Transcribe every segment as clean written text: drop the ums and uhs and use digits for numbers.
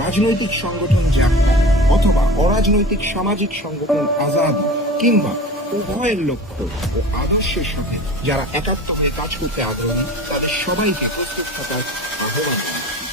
রাজনৈতিক সংগঠন জাকপা অথবা অরাজনৈতিক সামাজিক সংগঠন আজাদ কিংবা উভয়ের লক্ষ্য ও আদর্শের সাথে যারা একাত্ম হয়ে কাজ করতে আগ্রহী তাদের সবাইকে প্রস্তুত থাকার আহ্বান জানাচ্ছি।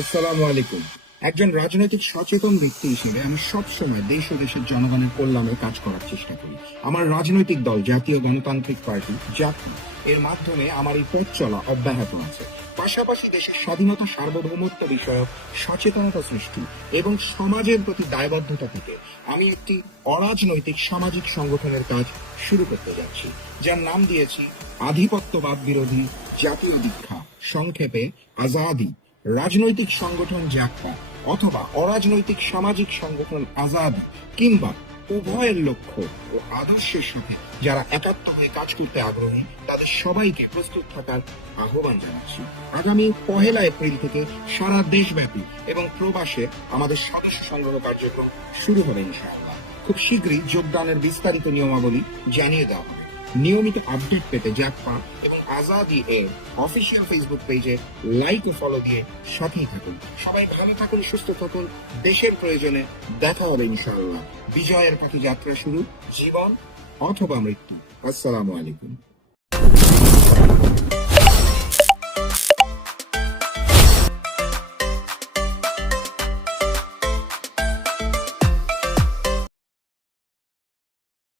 আসসালামু আলাইকুম। একজন রাজনৈতিক সচেতন ব্যক্তি হিসেবে আমি সবসময় দেশ ও দেশের জনগণের কল্যাণে কাজ করার চেষ্টা করি। আমার রাজনৈতিক দল জাতীয় গণতান্ত্রিক পার্টি জাতি এর মাধ্যমে আমার এই পথ চলা অব্যাহত আছে। পাশাপাশি দেশের স্বাধীনতা সার্বভৌমত্ব বিষয়ক সচেতনতা সৃষ্টি এবং সমাজের প্রতি দায়বদ্ধতা থেকে আমি একটি অরাজনৈতিক সামাজিক সংগঠনের কাজ শুরু করতে যাচ্ছি, যার নাম দিয়েছি আধিপত্যবাদ বিরোধী জাতীয় দীক্ষা, সংক্ষেপে আজাদি। রাজনৈতিক সংগঠন জাকপা অথবা অরাজনৈতিক সামাজিক সংগঠন আজাদ কিংবা উভয়ের লক্ষ্য ও আদর্শের সাথে যারা একাত্ম হয়ে কাজ করতে আগ্রহী তাদের সবাইকে প্রস্তুত থাকার আহ্বান জানাচ্ছি। আগামী 1 এপ্রিল থেকে সারা দেশব্যাপী এবং প্রবাসে আমাদের সদস্য সংগ্রহ কার্যক্রম শুরু হবে ইনশাআল্লাহ। খুব শীঘ্রই যোগদানের বিস্তারিত নিয়মাবলী জানিয়ে দেওয়া হবে। নিয়মিত আপডেট পেতে জাকপা এবং আজাদি এর অফিসিয়াল ফেসবুক পেজে লাইক ও ফলো দিয়ে সাথেই থাকুন। সবাই ভালো থাকুন, সুস্থ থাকুন। দেশের প্রয়োজনে দেখা হবে ইনশাআল্লাহ। বিজয়ের পথে যাত্রা শুরু, জীবন অথবা মৃত্যু। আসসালামু আলাইকুম।